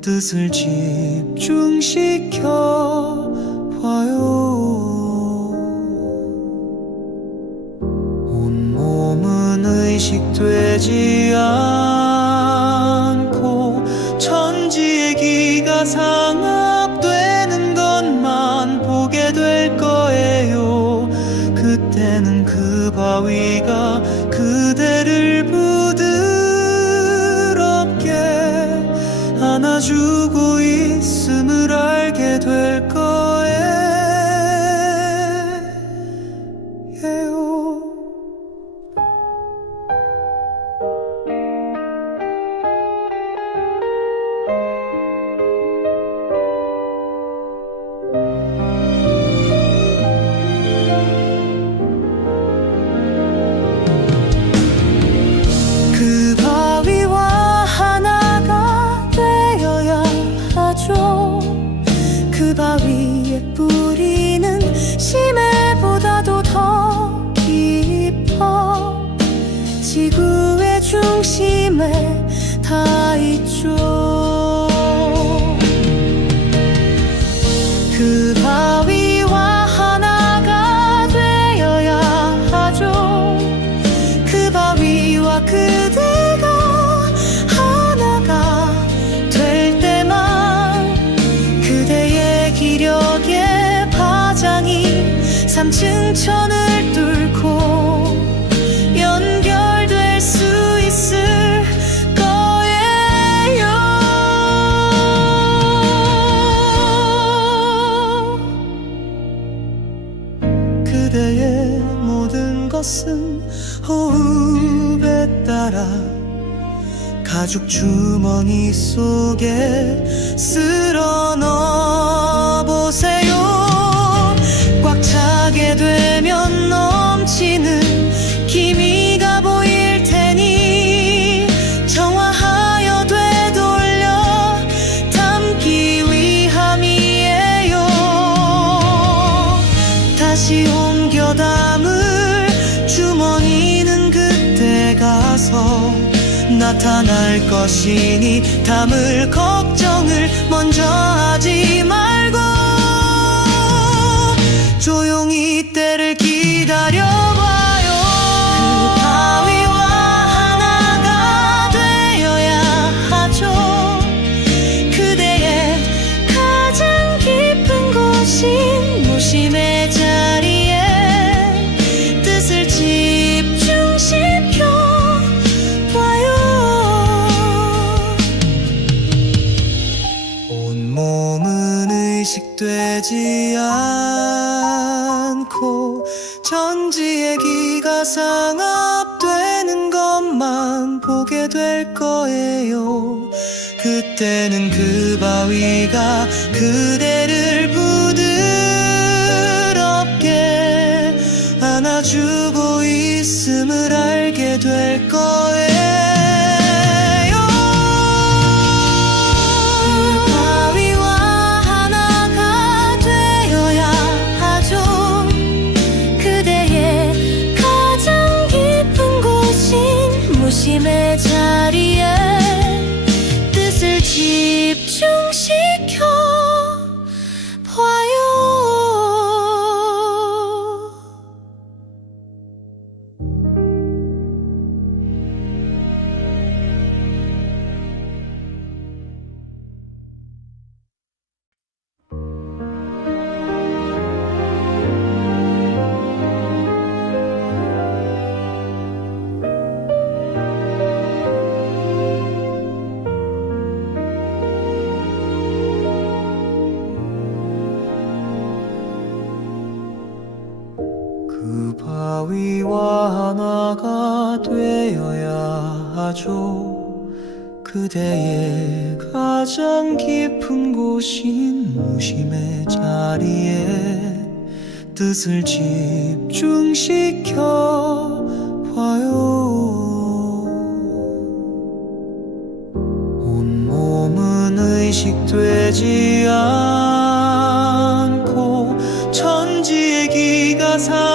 뜻을 집중시켜. 지구의 중심에 다 있죠. 가죽 주머니 속에 쓸어 자신이 담을 걱정을 먼저 하지. 되지 않고 천지의 기가 상압되는 것만 보게 될 거예요. 그때는 그 바위가 그대를 부르 집중시켜. 집중시켜 봐요. 온몸은 의식되지 않고 천지의 기가 사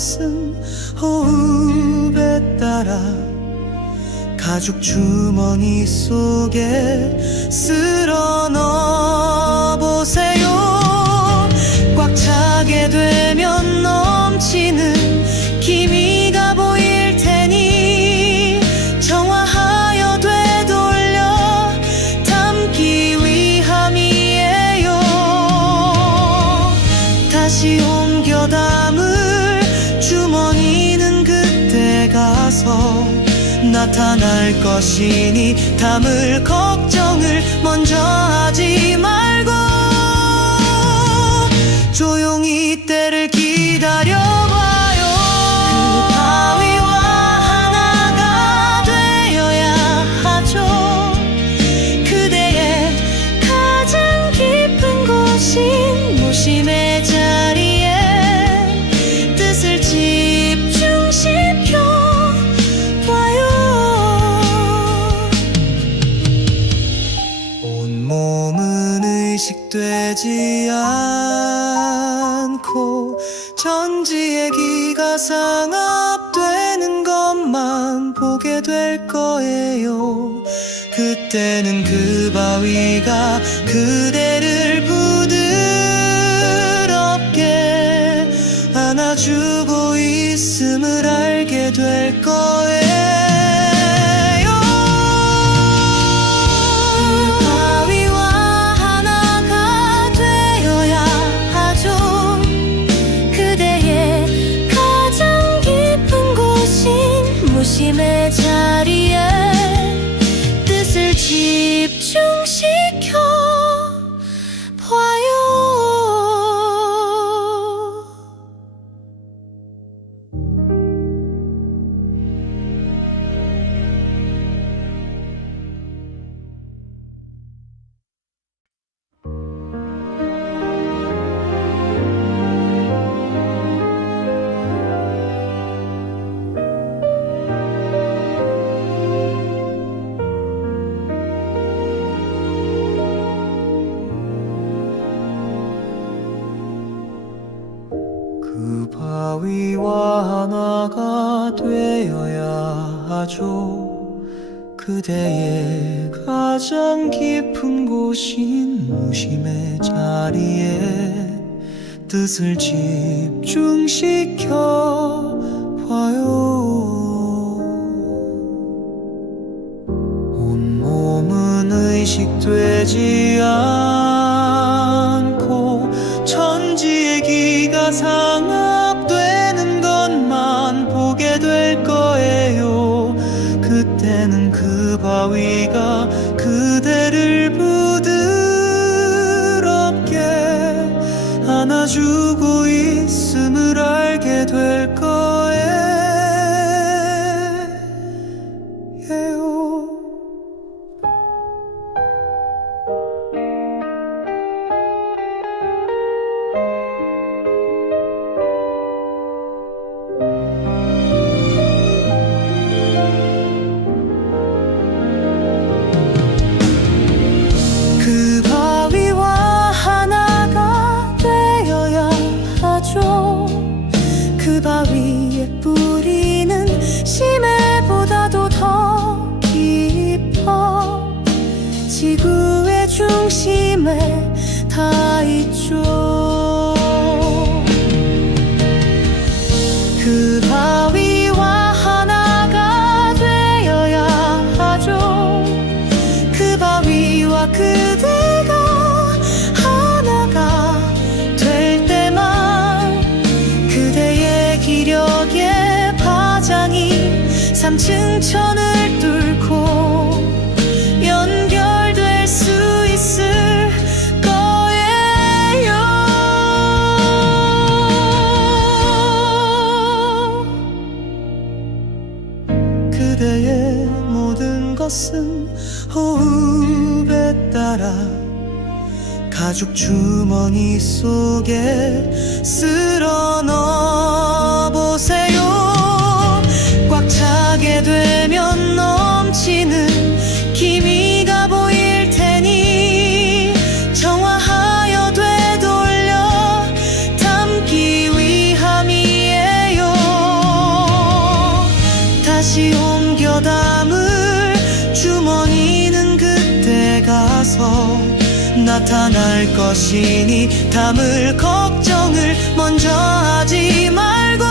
가슴 호흡에 따라 가죽 주머니 속에 쓸어 넣어 여신이 담을 걱정을 먼저 하지 말고 조용히 때를 기다려. 되지 않고 천지의 기가 상압되는 것만 보게 될 거예요. 그때는 그 바위가 그대를 그 바위와 하나가 되어야 하죠. 그대의 가장 깊은 곳인 무심의 자리에 뜻을 집중시켜 봐요. 온몸은 의식되지 않고 천지의 기가 상 승천을 뚫고 연결될 수 있을 거예요. 그대의 모든 것은 호흡에 따라 가죽 주머니 속에 쓸어 넣어 다시 옮겨 담을 주머니는 그때 가서 나타날 것이니 담을 걱정을 먼저 하지 말고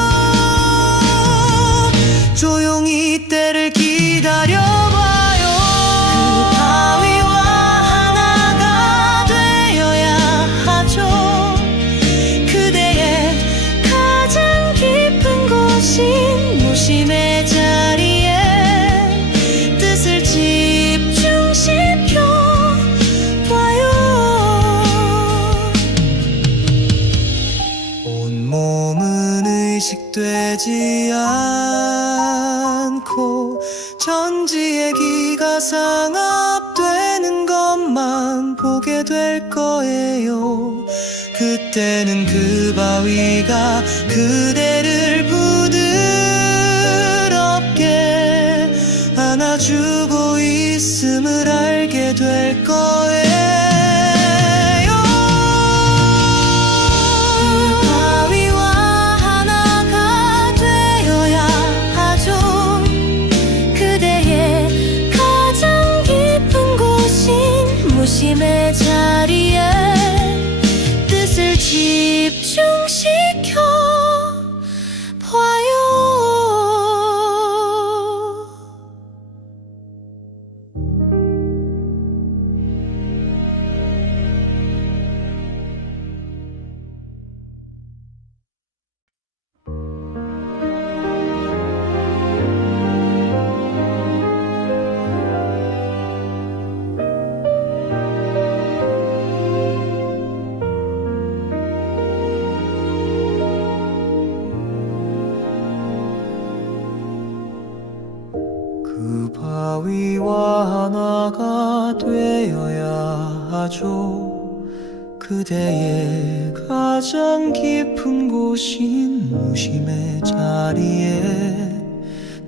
조용히 않고 천지의 기가 상압되는 것만 보게 될 거예요. 그때는 그 바위가 그대를 부르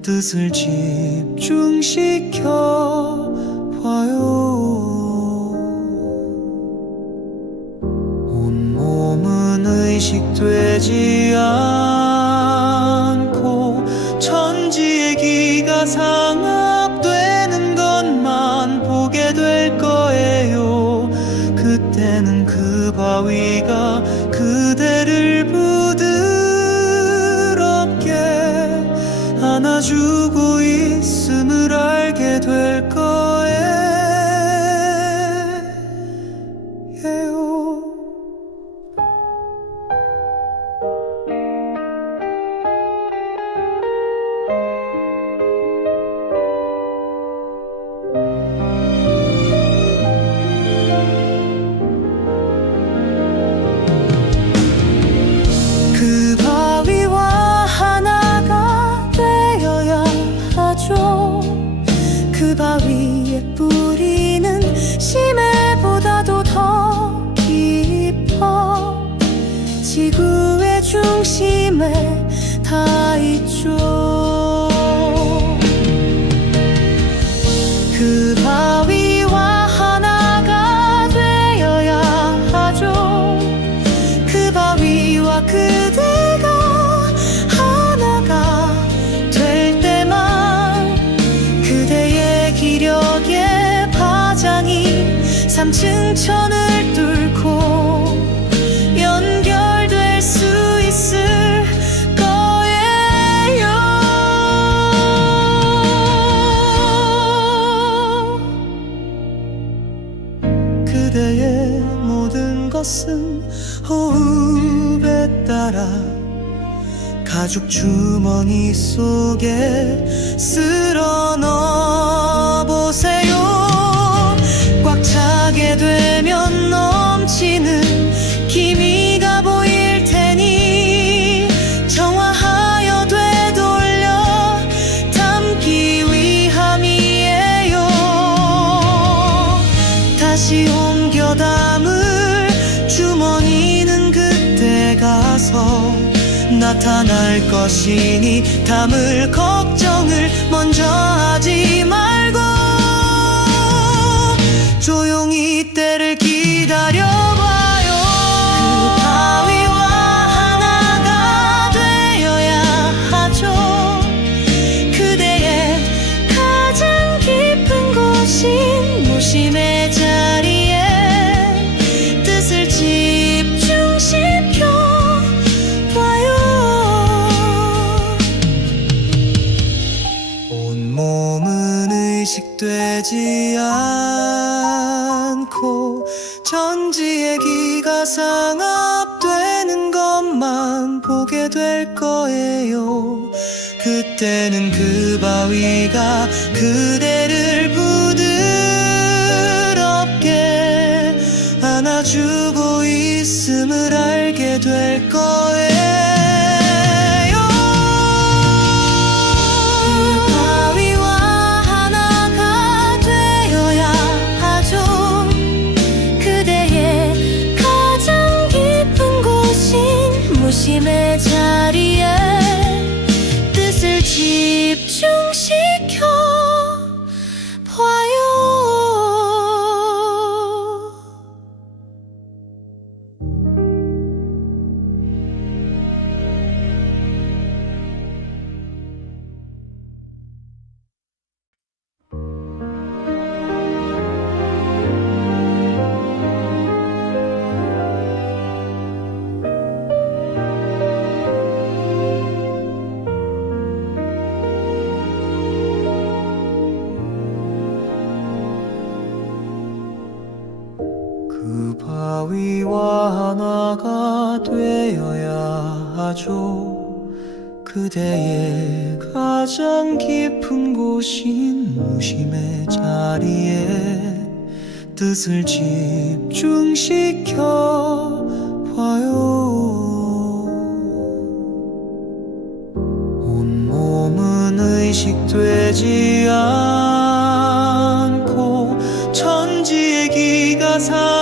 뜻을 집중시켜. 지구의 중심에 다 있죠. 가죽 주머니 속에 쓸어 바람을 걸 되지 않고 천지의 기가 상압되는 것만 보게 될 거예요. 그때는 그 바위가 그대를 집중시켜. 집중시켜 봐요. 온몸은 의식되지 않고 천지의 기가 사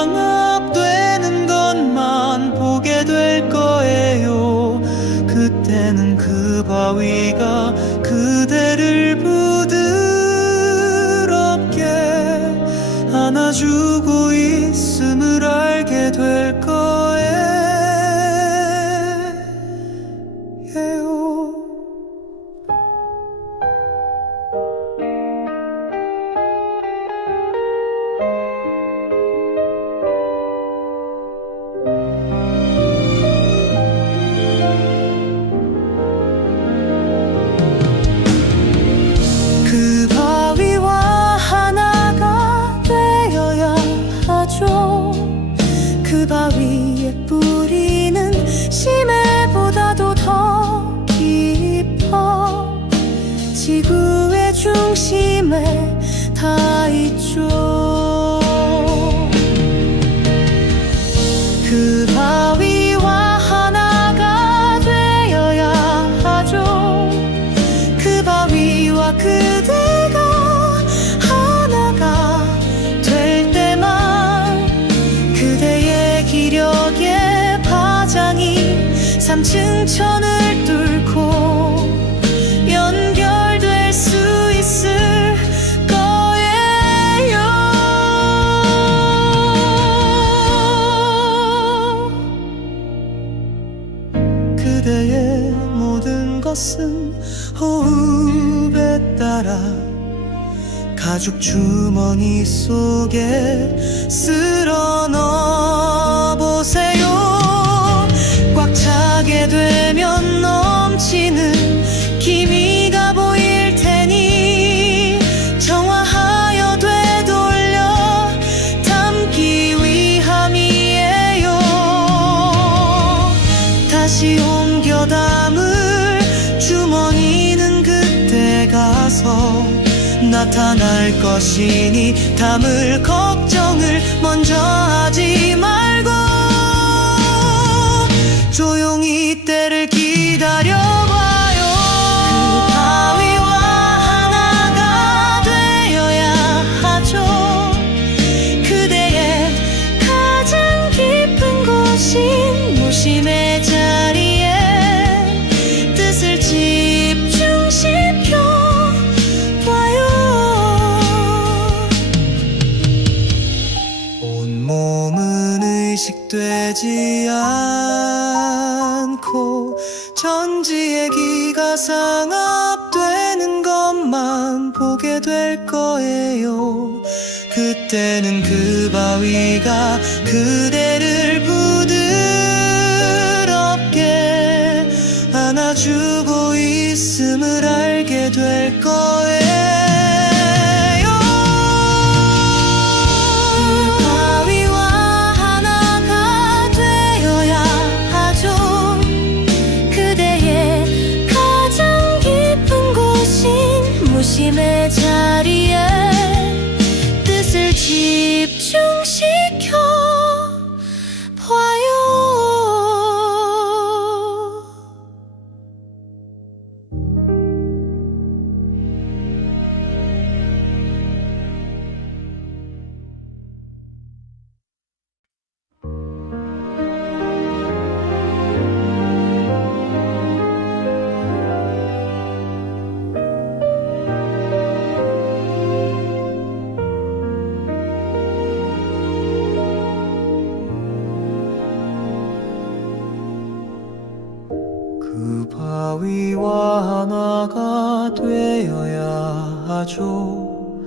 것은 호흡에 따라 가죽 주머니 속에 쓸어 넣어. 것이니 담을 걱정을 먼저 하지 말고 조용히 때를 기다려 되지 않고 전지의 기가 상압되는 것만 보게 될 거예요. 그때는 그 바위가 그대를 부드 그 바위와 하나가 되어야 하죠.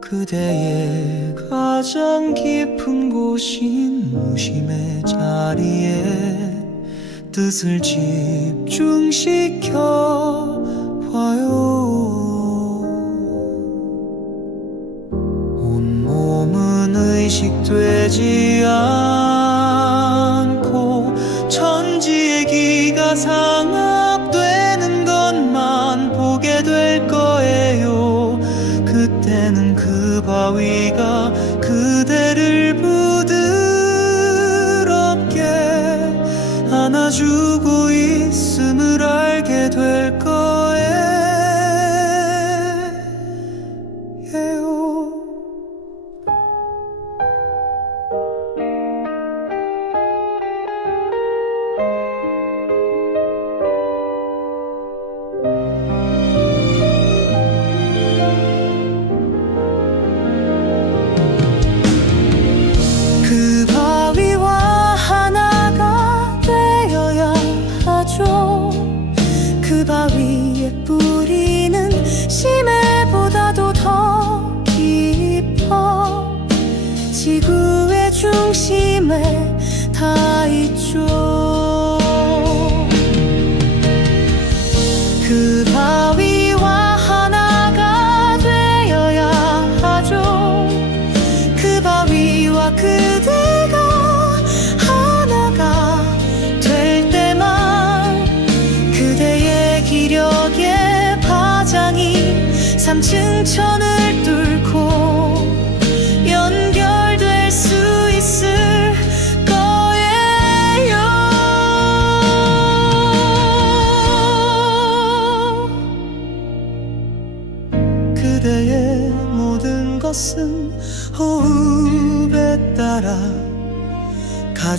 그대의 가장 깊은 곳인 무심의 자리에 뜻을 집중시켜 봐요. 온몸은 의식되지 않고 천지의 기가 상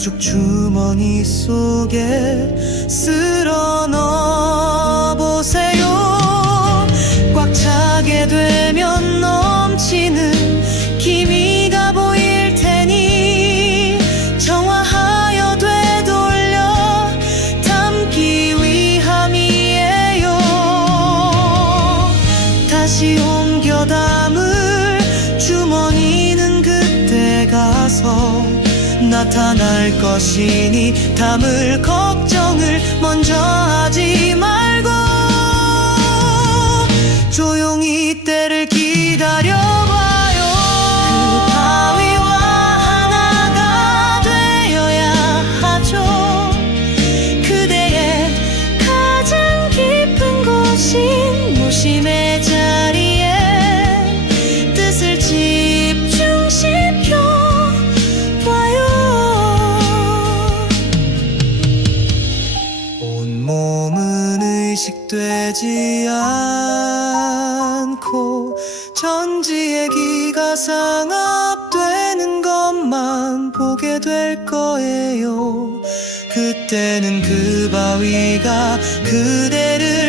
가죽 주머니 속에 쓸어 넣어보세요. 꽉 차게 되면 넘치는 기미가 보일 테니 정화하여 되돌려 담기 위함이에요. 다시 옮겨 담을 주머니는 그때 가서 나타날 것이니 담을 걱정을 먼저 하지 말고 조용히 번만 보게 될 거예요. 그때는 그 바위가 그대를